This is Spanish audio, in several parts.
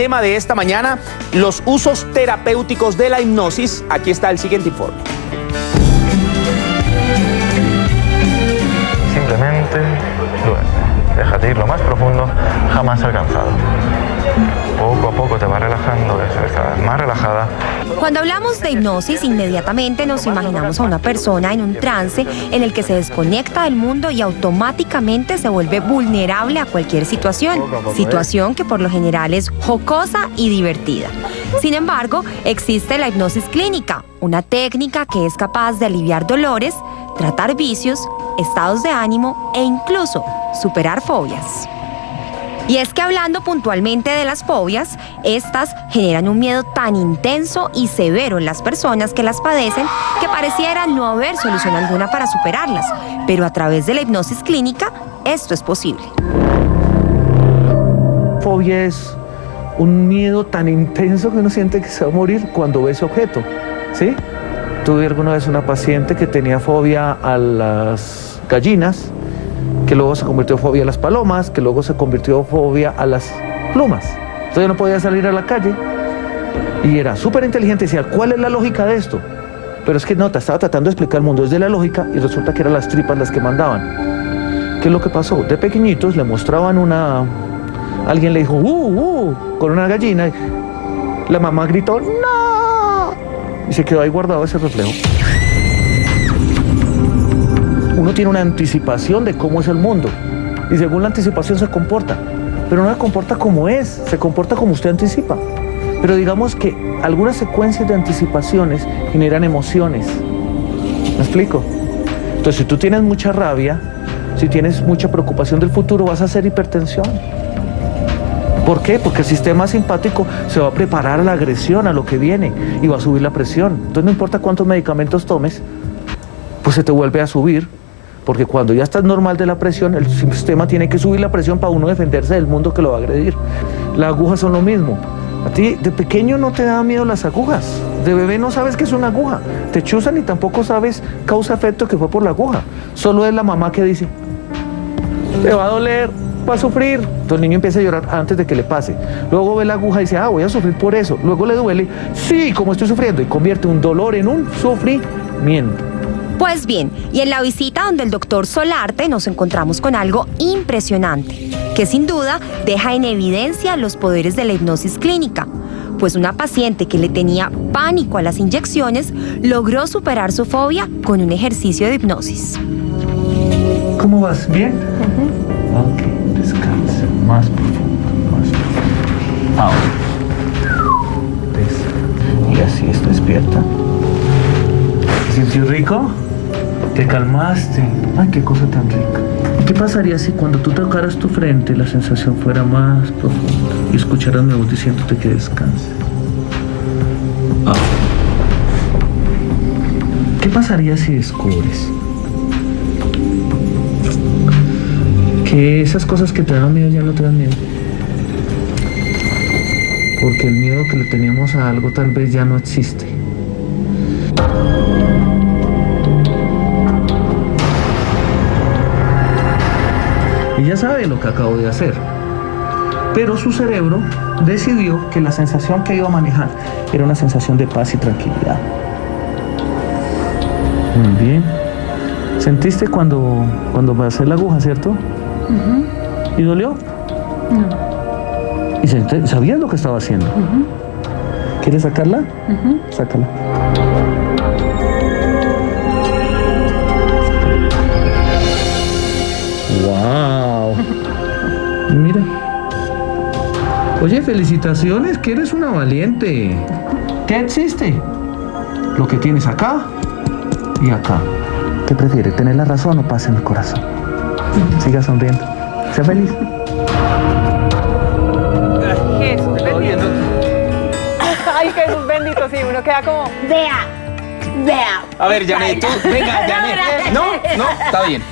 tema de esta mañana, los usos terapéuticos de la hipnosis. Aquí está el siguiente informe. Simplemente duerme. Déjate ir lo más profundo jamás alcanzado. Poco a poco te va relajando, estás más relajada. Cuando hablamos de hipnosis, inmediatamente nos imaginamos a una persona en un trance en el que se desconecta del mundo y automáticamente se vuelve vulnerable a cualquier situación. Situación que por lo general es jocosa y divertida. Sin embargo, existe la hipnosis clínica, una técnica que es capaz de aliviar dolores, tratar vicios, estados de ánimo e incluso superar fobias. Y es que hablando puntualmente de las fobias, estas generan un miedo tan intenso y severo en las personas que las padecen que pareciera no haber solución alguna para superarlas. Pero a través de la hipnosis clínica, esto es posible. Fobia es un miedo tan intenso que uno siente que se va a morir cuando ve ese objeto, ¿sí? Tuve alguna vez una paciente que tenía fobia a las gallinas, que luego se convirtió en fobia a las palomas, que luego se convirtió en fobia a las plumas. Entonces no podía salir a la calle y era súper inteligente. Decía, ¿cuál es la lógica de esto? Pero es que no, te estaba tratando de explicar el mundo desde la lógica y resulta que eran las tripas las que mandaban. ¿Qué es lo que pasó? De pequeñitos le mostraban alguien le dijo, con una gallina. Y la mamá gritó, ¡no! Y se quedó ahí guardado ese reflejo. Uno tiene una anticipación de cómo es el mundo y según la anticipación se comporta, pero no se comporta como es, se comporta como usted anticipa. Pero digamos que algunas secuencias de anticipaciones generan emociones. ¿Me explico? Entonces, si tú tienes mucha rabia, si tienes mucha preocupación del futuro, vas a hacer hipertensión. ¿Por qué? Porque el sistema simpático se va a preparar a la agresión, a lo que viene, y va a subir la presión. Entonces, no importa cuántos medicamentos tomes, pues se te vuelve a subir. Porque cuando ya estás normal de la presión, el sistema tiene que subir la presión para uno defenderse del mundo que lo va a agredir. Las agujas son lo mismo. A ti de pequeño no te da miedo las agujas. De bebé no sabes qué es una aguja. Te chuzan y tampoco sabes causa-efecto que fue por la aguja. Solo es la mamá que dice, te va a doler, va a sufrir. Entonces el niño empieza a llorar antes de que le pase. Luego ve la aguja y dice, voy a sufrir por eso. Luego le duele, sí, como estoy sufriendo. Y convierte un dolor en un sufrimiento. Pues bien, y en la visita donde el doctor Solarte nos encontramos con algo impresionante, que sin duda deja en evidencia los poderes de la hipnosis clínica, pues una paciente que le tenía pánico a las inyecciones logró superar su fobia con un ejercicio de hipnosis. ¿Cómo vas? ¿Bien? Ok, descansa, más profundo, más profundo. Ahora, y así es, despierta. ¿Te sintió rico? ¿Te calmaste? Ay, qué cosa tan rica. ¿Qué pasaría si cuando tú tocaras tu frente la sensación fuera más profunda y escucharas mi voz diciéndote que descanses? ¿Qué pasaría si descubres que esas cosas que te dan miedo ya no te dan miedo? Porque el miedo que le teníamos a algo tal vez ya no existe. Ella sabe lo que acabo de hacer, pero su cerebro decidió que la sensación que iba a manejar era una sensación de paz y tranquilidad. Muy bien. ¿Sentiste cuando pasé la aguja, cierto? ¿Y dolió? No. ¿Y sabías lo que estaba haciendo? ¿Quieres sacarla? Sácala. ¡Wow! Mira. Oye, felicitaciones, que eres una valiente. ¿Qué existe? Lo que tienes acá y acá. ¿Qué prefiere, tener la razón o paz en el corazón? Siga sonriendo. Sea feliz. Jesús bendito. Ay, Jesús bendito, sí, uno queda como, vea. A ver, Janet, tú, venga, Janet. No, está bien.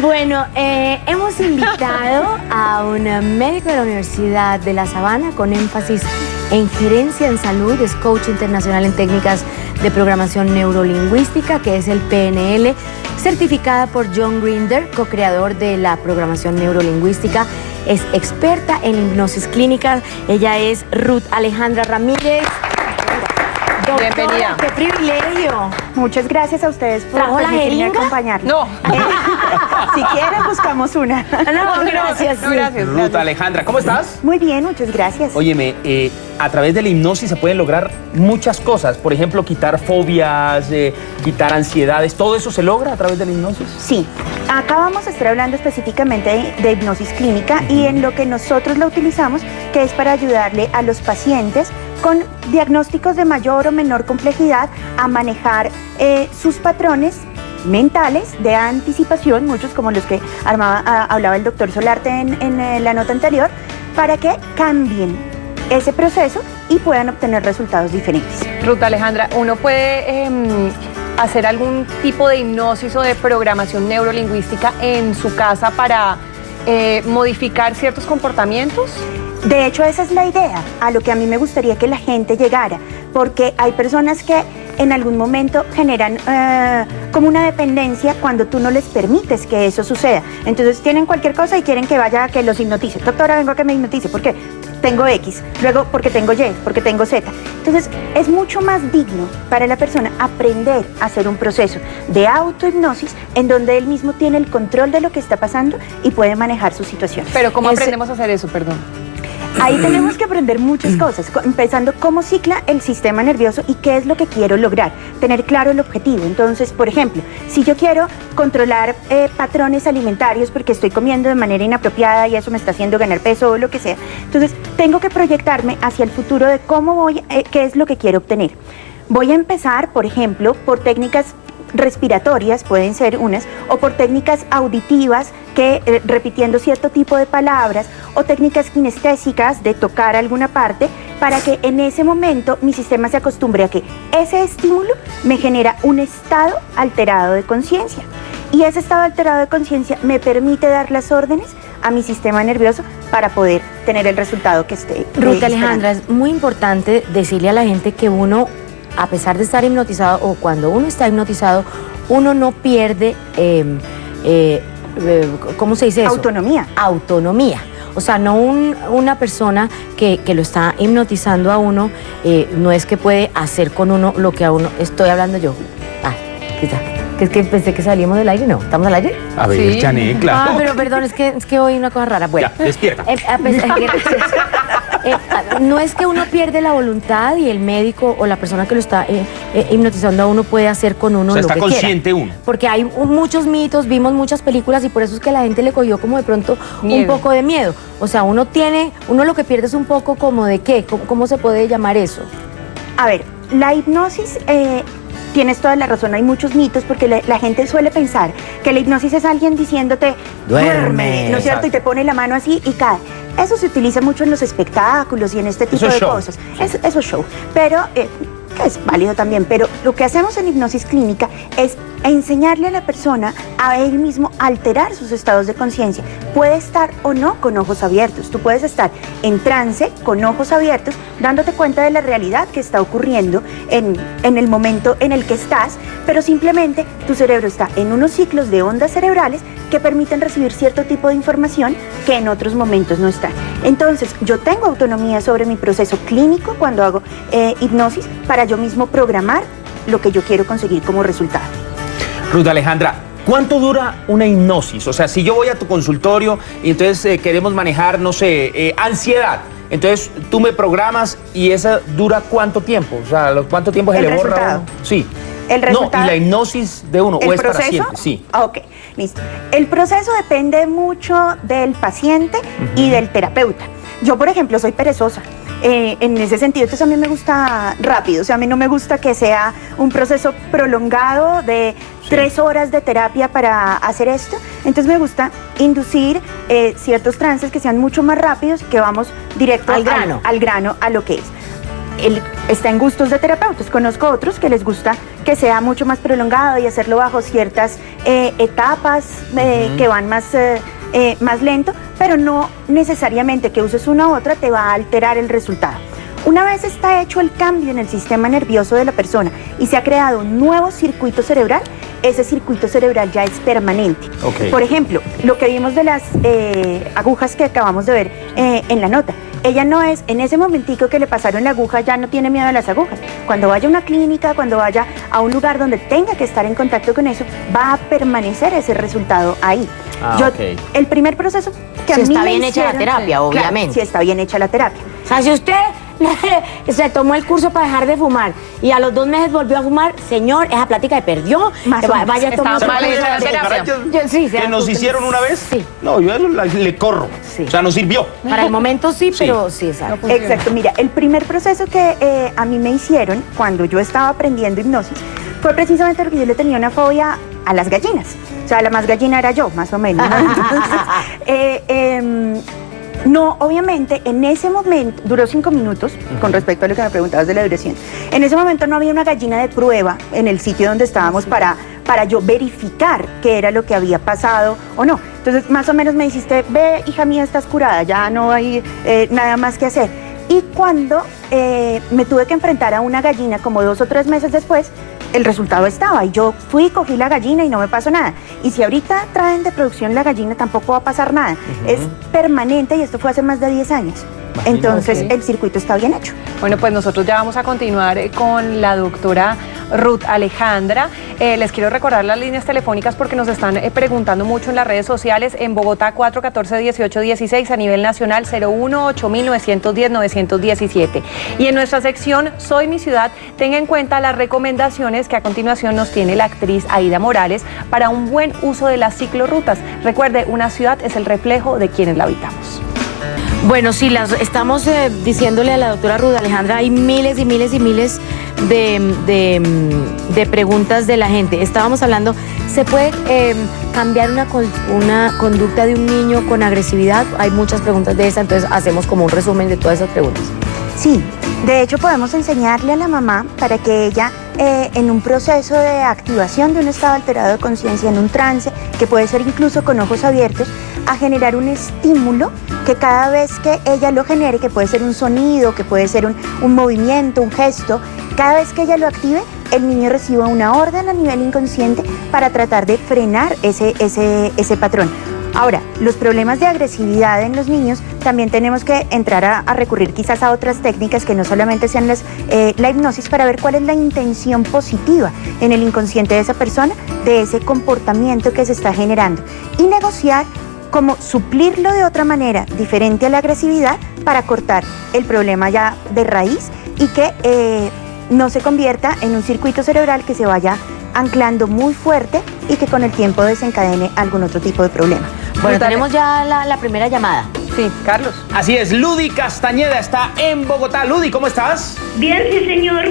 Bueno, hemos invitado a un médico de la Universidad de La Sabana con énfasis en gerencia en salud, es coach internacional en técnicas de programación neurolingüística, que es el PNL, certificada por John Grinder, co-creador de la programación neurolingüística, es experta en hipnosis clínica. Ella es Ruth Alejandra Ramírez. Doctora, Bienvenida. ¡Qué privilegio! Muchas gracias a ustedes por ¿Trajo la permitirme jeringa? acompañarlos. No. Si quieren, buscamos una. No, gracias. No, gracias. Ruth Alejandra, ¿cómo estás? Muy bien, muchas gracias. Óyeme, a través de la hipnosis se pueden lograr muchas cosas. Por ejemplo, quitar fobias, quitar ansiedades. ¿Todo eso se logra a través de la hipnosis? Sí, acá vamos a estar hablando específicamente de hipnosis clínica y en lo que nosotros la utilizamos, que es para ayudarle a los pacientes con diagnósticos de mayor o menor complejidad a manejar sus patrones mentales de anticipación, muchos como los que hablaba el doctor Solarte en la nota anterior, para que cambien ese proceso y puedan obtener resultados diferentes. Ruth Alejandra, ¿uno puede hacer algún tipo de hipnosis o de programación neurolingüística en su casa para modificar ciertos comportamientos? De hecho, esa es la idea, a lo que a mí me gustaría que la gente llegara, porque hay personas que en algún momento generan como una dependencia cuando tú no les permites que eso suceda. Entonces tienen cualquier cosa y quieren que vaya a que los hipnotice. Doctora, vengo a que me hipnotice. ¿Por qué? Tengo X, luego porque tengo Y, porque tengo Z. Entonces es mucho más digno para la persona aprender a hacer un proceso de autohipnosis en donde él mismo tiene el control de lo que está pasando y puede manejar su situación. Pero ¿cómo aprendemos a hacer eso? Perdón. Ahí tenemos que aprender muchas cosas, empezando cómo cicla el sistema nervioso y qué es lo que quiero lograr, tener claro el objetivo. Entonces, por ejemplo, si yo quiero controlar patrones alimentarios porque estoy comiendo de manera inapropiada y eso me está haciendo ganar peso o lo que sea, entonces tengo que proyectarme hacia el futuro de qué es lo que quiero obtener. Voy a empezar, por ejemplo, por técnicas respiratorias, pueden ser unas, o por técnicas auditivas que repitiendo cierto tipo de palabras, o técnicas kinestésicas de tocar alguna parte, para que en ese momento mi sistema se acostumbre a que ese estímulo me genera un estado alterado de conciencia. Y ese estado alterado de conciencia me permite dar las órdenes a mi sistema nervioso para poder tener el resultado que esté Ruth Alejandra, es muy importante decirle a la gente que uno, a pesar de estar hipnotizado o cuando uno está hipnotizado, uno no pierde, ¿cómo se dice eso? Autonomía. Autonomía. O sea, no una persona que lo está hipnotizando a uno, no es que puede hacer con uno lo que a uno... Estoy hablando yo. ¿Qué está? Es que pensé que salíamos del aire, ¿no? ¿Estamos al aire? A ver, Sí. Janet, claro. Pero perdón, es que hoy una cosa rara. Bueno, Ya, despierta. No es que uno pierde la voluntad y el médico o la persona que lo está hipnotizando a uno puede hacer con uno O sea, lo está que consciente quiera. uno. Porque hay muchos mitos, vimos muchas películas y por eso es que la gente le cogió como de pronto Miedo. un poco de miedo. O sea, uno lo que pierde es un poco como de qué, ¿cómo se puede llamar eso? A ver, la hipnosis, tienes toda la razón, hay muchos mitos porque la gente suele pensar que la hipnosis es alguien diciéndote duerme, ¿no es cierto? Y te pone la mano así y cae. Eso se utiliza mucho en los espectáculos y en este tipo Eso es de show. cosas. Eso es show. Pero es válido también. Pero lo que hacemos en hipnosis clínica es enseñarle a la persona a él mismo alterar sus estados de conciencia. Puede estar o no con ojos abiertos. Tú puedes estar en trance con ojos abiertos, dándote cuenta de la realidad que está ocurriendo en el momento en el que estás, pero simplemente tu cerebro está en unos ciclos de ondas cerebrales que permiten recibir cierto tipo de información que en otros momentos no están. Entonces, yo tengo autonomía sobre mi proceso clínico cuando hago hipnosis para yo mismo programar lo que yo quiero conseguir como resultado. Ruth Alejandra, ¿cuánto dura una hipnosis? O sea, si yo voy a tu consultorio y entonces queremos manejar, no sé, ansiedad, entonces tú me programas y esa dura ¿cuánto tiempo? O sea, ¿cuánto tiempo se ¿El le borra a resultado? uno? Sí. ¿El resultado? No, y la hipnosis de uno, ¿o ¿El es para proceso? siempre? Sí. Ok, listo. El proceso depende mucho del paciente y del terapeuta. Yo, por ejemplo, soy perezosa. En ese sentido, entonces a mí me gusta rápido, o sea, a mí no me gusta que sea un proceso prolongado de 3 horas de terapia para hacer esto, entonces me gusta inducir ciertos trances que sean mucho más rápidos y que vamos directo al grano, a lo que es. Él está en gustos de terapeutas, conozco otros que les gusta que sea mucho más prolongado y hacerlo bajo ciertas etapas que van más lento, pero no necesariamente que uses una u otra te va a alterar el resultado. Una vez está hecho el cambio en el sistema nervioso de la persona y se ha creado un nuevo circuito cerebral, ese circuito cerebral ya es permanente. Ok. Por ejemplo, lo que vimos de las agujas que acabamos de ver en la nota. Ella no es, en ese momentico que le pasaron la aguja, ya no tiene miedo a las agujas. Cuando vaya a una clínica, cuando vaya a un lugar donde tenga que estar en contacto con eso, va a permanecer ese resultado ahí. Ok. El primer proceso que a Si mí está me bien hecha la hicieron- terapia, Claro, obviamente. si está bien hecha la terapia. O sea, si usted se tomó el curso para dejar de fumar y a los 2 meses volvió a fumar, señor, esa plática perdió. Más o menos. Vaya a tomar Está otro mal curso hecha la de- terapia. Sí, que nos hicieron una vez. Sí. No, yo eso le corro. Sí. O sea, nos sirvió. Para el momento sí, Sí. pero sí, exacto. Exacto, mira, el primer proceso que a mí me hicieron cuando yo estaba aprendiendo hipnosis fue precisamente porque yo le tenía una fobia a las gallinas. O sea, la más gallina era yo, más o menos, ¿no? Entonces, no, obviamente, en ese momento, duró 5 minutos, con respecto a lo que me preguntabas de la duración. En ese momento no había una gallina de prueba en el sitio donde estábamos para yo verificar qué era lo que había pasado o no. Entonces, más o menos me dijiste, ve, hija mía, estás curada, ya no hay nada más que hacer. Y cuando me tuve que enfrentar a una gallina, como 2 o 3 meses después, el resultado estaba y yo fui, cogí la gallina y no me pasó nada. Y si ahorita traen de producción la gallina, tampoco va a pasar nada. Es permanente y esto fue hace más de 10 años. Entonces, Ok. el circuito está bien hecho. Bueno, pues nosotros ya vamos a continuar con la doctora Ruth Alejandra. Les quiero recordar las líneas telefónicas porque nos están preguntando mucho en las redes sociales. En Bogotá, 414-1816, a nivel nacional, 018-910-917. Y en nuestra sección Soy mi ciudad, tenga en cuenta las recomendaciones que a continuación nos tiene la actriz Aida Morales para un buen uso de las ciclorrutas. Recuerde, una ciudad es el reflejo de quienes la habitamos. Bueno, sí, estamos diciéndole a la doctora Ruth Alejandra, hay miles y miles y miles de preguntas de la gente. Estábamos hablando, ¿se puede cambiar una conducta de un niño con agresividad? Hay muchas preguntas de esa, entonces hacemos como un resumen de todas esas preguntas. Sí, de hecho podemos enseñarle a la mamá para que ella en un proceso de activación de un estado alterado de conciencia, en un trance, que puede ser incluso con ojos abiertos, a generar un estímulo que cada vez que ella lo genere, que puede ser un sonido, que puede ser un movimiento, un gesto, cada vez que ella lo active, el niño reciba una orden a nivel inconsciente para tratar de frenar ese patrón. Ahora, los problemas de agresividad en los niños también tenemos que entrar a recurrir quizás a otras técnicas que no solamente sean la hipnosis, para ver cuál es la intención positiva en el inconsciente de esa persona, de ese comportamiento que se está generando, y negociar cómo suplirlo de otra manera diferente a la agresividad para cortar el problema ya de raíz y que no se convierta en un circuito cerebral que se vaya anclando muy fuerte y que con el tiempo desencadene algún otro tipo de problema. Bueno, tenemos ya la primera llamada. Sí, Carlos. Así es, Ludy Castañeda está en Bogotá. Ludy, ¿cómo estás? Bien, sí, señor.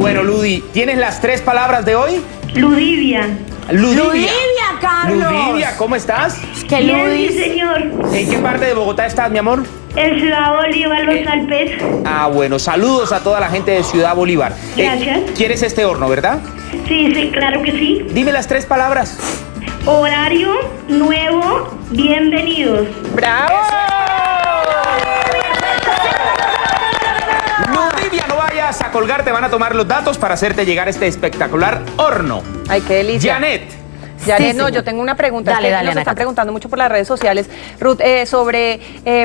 Bueno, Ludy, ¿tienes las 3 palabras de hoy? Ludivia. Ludivia. Carlos. Ludivia, ¿cómo estás? Que Bien, Ludis. sí, señor. ¿En qué parte de Bogotá estás, mi amor? En Ciudad Bolívar, Los Alpes. Ah, bueno, saludos a toda la gente de Ciudad Bolívar. Gracias. ¿Quieres este horno, verdad? Sí, sí, claro que sí. Dime las 3 palabras. Horario nuevo, bienvenidos. ¡Bravo! Ludivia, no vayas a colgar, te van a tomar los datos para hacerte llegar este espectacular horno. Ay, qué delicia. Janet. Janet, Sí, no, señor. yo tengo una pregunta. Dale, Es que dale, nos Ana están Cata. preguntando mucho por las redes sociales, Ruth, sobre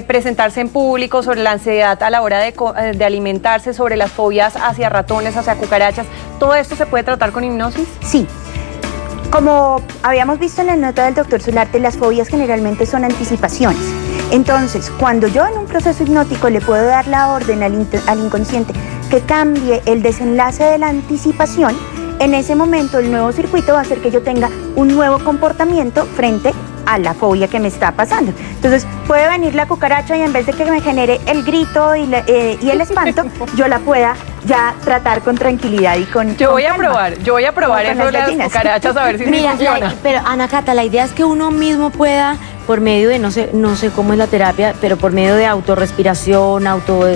presentarse en público, sobre la ansiedad a la hora de alimentarse, sobre las fobias hacia ratones, hacia cucarachas. ¿Todo esto se puede tratar con hipnosis? Sí. Como habíamos visto en la nota del doctor Solarte, las fobias generalmente son anticipaciones. Entonces, cuando yo en un proceso hipnótico le puedo dar la orden al inconsciente que cambie el desenlace de la anticipación, en ese momento el nuevo circuito va a hacer que yo tenga un nuevo comportamiento frente a la fobia que me está pasando. Entonces, puede venir la cucaracha y en vez de que me genere el grito y el espanto, yo la pueda ya tratar con tranquilidad y con Yo voy a calma. probar Como eso con de las gallinas. cucarachas, a ver si Mira, funciona. pero Ana Cata, la idea es que uno mismo pueda, por medio de, no sé cómo es la terapia, pero por medio de autorrespiración,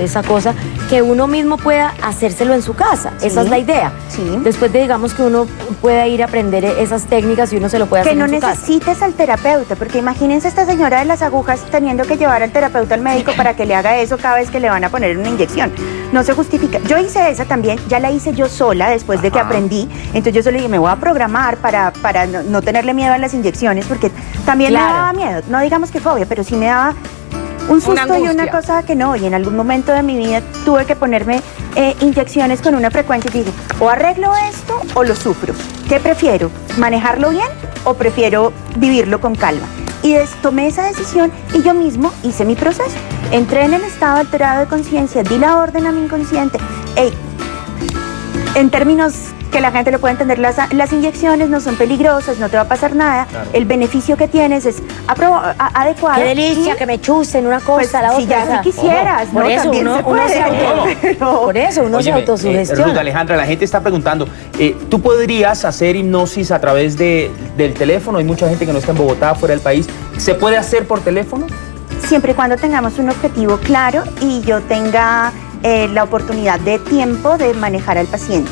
esa cosa, que uno mismo pueda hacérselo en su casa. Esa es la idea. Sí. Después de, digamos, que uno pueda ir a aprender esas técnicas y uno se lo puede Que hacer no en su casa. necesites al terapeuta, porque imagínense esta señora de las agujas teniendo que llevar al terapeuta al médico para que le haga eso cada vez que le van a poner una inyección. no se justifica. Yo hice esa también, ya la hice yo sola después de que aprendí. Entonces yo solo dije, me voy a programar para no tenerle miedo a las inyecciones, porque también me daba miedo. No digamos que fobia, pero sí me daba un susto y una cosa que no. Y en algún momento de mi vida tuve que ponerme inyecciones con una frecuencia y dije, o arreglo esto o lo sufro. ¿Qué prefiero? ¿Manejarlo bien o prefiero vivirlo con calma? Y tomé esa decisión y yo mismo hice mi proceso. Entré en el estado alterado de conciencia, di la orden a mi inconsciente. En términos que la gente lo puede entender, las inyecciones no son peligrosas, no te va a pasar nada. Claro. El beneficio que tienes es adecuado. Qué delicia que me chusen una cosa, la otra. Si ya quisieras, por eso uno se autosugestiona. Ruth Alejandra, la gente está preguntando, ¿tú podrías hacer hipnosis a través del teléfono? Hay mucha gente que no está en Bogotá, fuera del país. ¿Se puede hacer por teléfono? Siempre y cuando tengamos un objetivo claro y yo tenga la oportunidad de tiempo de manejar al paciente.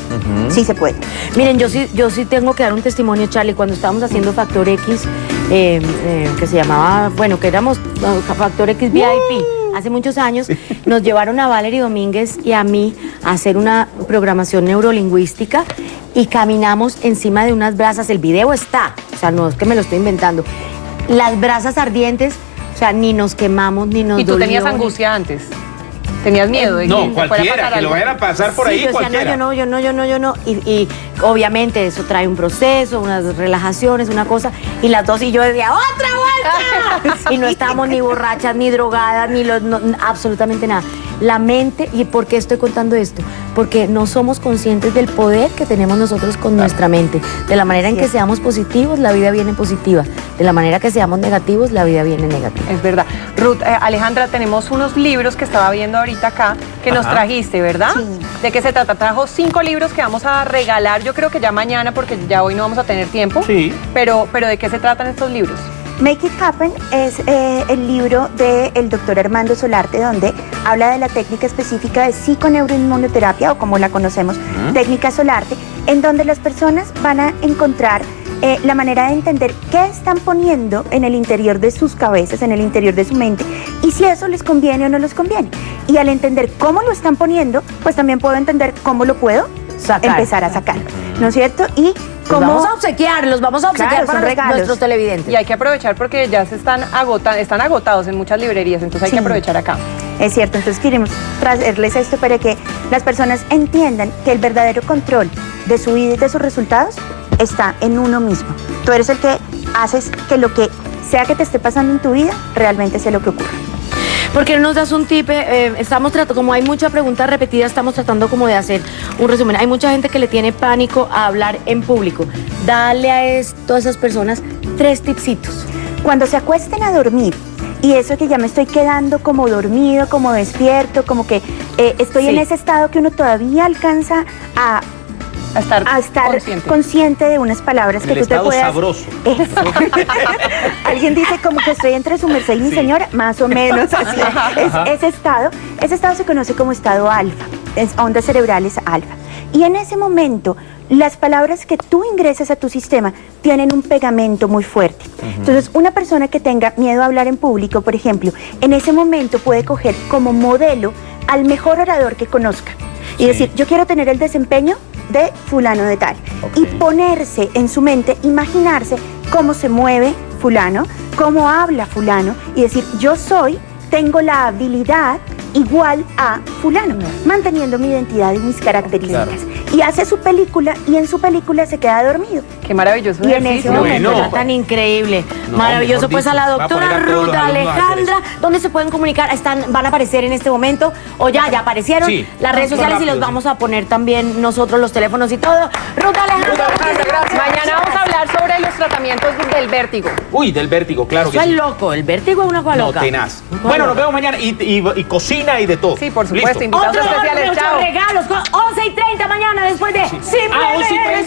Sí se puede. Miren, yo sí tengo que dar un testimonio, Charlie. Cuando estábamos haciendo Factor X, que se llamaba, bueno, que éramos Factor X VIP, hace muchos años, nos llevaron a Valerie Domínguez y a mí a hacer una programación neurolingüística y caminamos encima de unas brasas. El video está, o sea, no es que me lo estoy inventando. Las brasas ardientes, o sea, ni nos quemamos, ni nos dolió. ¿Y tú tenías angustia antes? ¿Tenías miedo de que cualquiera, que lo vayan a pasar por ahí, cualquiera? No, yo no. Y obviamente eso trae un proceso, unas relajaciones, una cosa. Y las dos, y yo decía, ¡otra vuelta! Y no estábamos ni borrachas, ni drogadas, absolutamente nada. La mente, ¿y por qué estoy contando esto? Porque no somos conscientes del poder que tenemos nosotros con nuestra mente. De la manera en que seamos positivos, la vida viene positiva. De la manera que seamos negativos, la vida viene negativa. Es verdad. Ruth, Alejandra, tenemos unos libros que estaba viendo ahorita acá, que nos trajiste, ¿verdad? Sí. ¿De qué se trata? Trajo 5 libros que vamos a regalar, yo creo que ya mañana, porque ya hoy no vamos a tener tiempo. Sí. Pero ¿de qué se tratan estos libros? Make It Happen es el libro del doctor Armando Solarte, donde habla de la técnica específica de psiconeuroinmunoterapia, o como la conocemos, técnica Solarte, en donde las personas van a encontrar la manera de entender qué están poniendo en el interior de sus cabezas, en el interior de su mente, y si eso les conviene o no les conviene. Y al entender cómo lo están poniendo, pues también puedo entender cómo lo puedo empezar a sacar, ¿no es cierto? Y los vamos a obsequiar claro, para nuestros televidentes. Y hay que aprovechar porque ya están agotados en muchas librerías, entonces hay que aprovechar acá. Es cierto, entonces queremos traerles esto para que las personas entiendan que el verdadero control de su vida y de sus resultados está en uno mismo. Tú eres el que haces que lo que sea que te esté pasando en tu vida realmente sea lo que ocurre. ¿Por qué no nos das un tip? Como hay mucha pregunta repetida, estamos tratando como de hacer un resumen. Hay mucha gente que le tiene pánico a hablar en público. Dale a todas esas personas 3 tipsitos. Cuando se acuesten a dormir, y eso que ya me estoy quedando como dormido, como despierto, como que estoy en ese estado que uno todavía alcanza a estar consciente de unas palabras que tú te puedas... sabroso. Alguien dice como que estoy entre su merced y mi señora, más o menos así. Ese estado se conoce como estado alfa, ondas cerebrales alfa. Y en ese momento, las palabras que tú ingresas a tu sistema tienen un pegamento muy fuerte. Entonces, una persona que tenga miedo a hablar en público, por ejemplo, en ese momento puede coger como modelo al mejor orador que conozca. Y decir, yo quiero tener el desempeño de fulano de tal. Y ponerse en su mente, imaginarse cómo se mueve fulano, cómo habla fulano, y decir, tengo la habilidad igual a fulano, manteniendo mi identidad y mis características. Claro. Y hace su película, y en su película se queda dormido. Qué maravilloso. Y en ese momento está tan increíble. Maravilloso. Pues a la doctora Ruth Alejandra, ¿dónde se pueden comunicar? ¿Van a aparecer en este momento? ¿O ya aparecieron? Sí. Las redes sociales, y los vamos a poner también nosotros, los teléfonos y todo. Ruth Alejandra, gracias. Mañana vamos a hablar sobre los tratamientos del vértigo. Uy, del vértigo, claro que sí. Eso es loco. El vértigo es una cosa loca. No, tenaz. Bueno, nos vemos mañana, y cocina y de todo. Sí, por supuesto. Invitados especiales. Chao. Regalos, 11:30 mañana después de Simplemente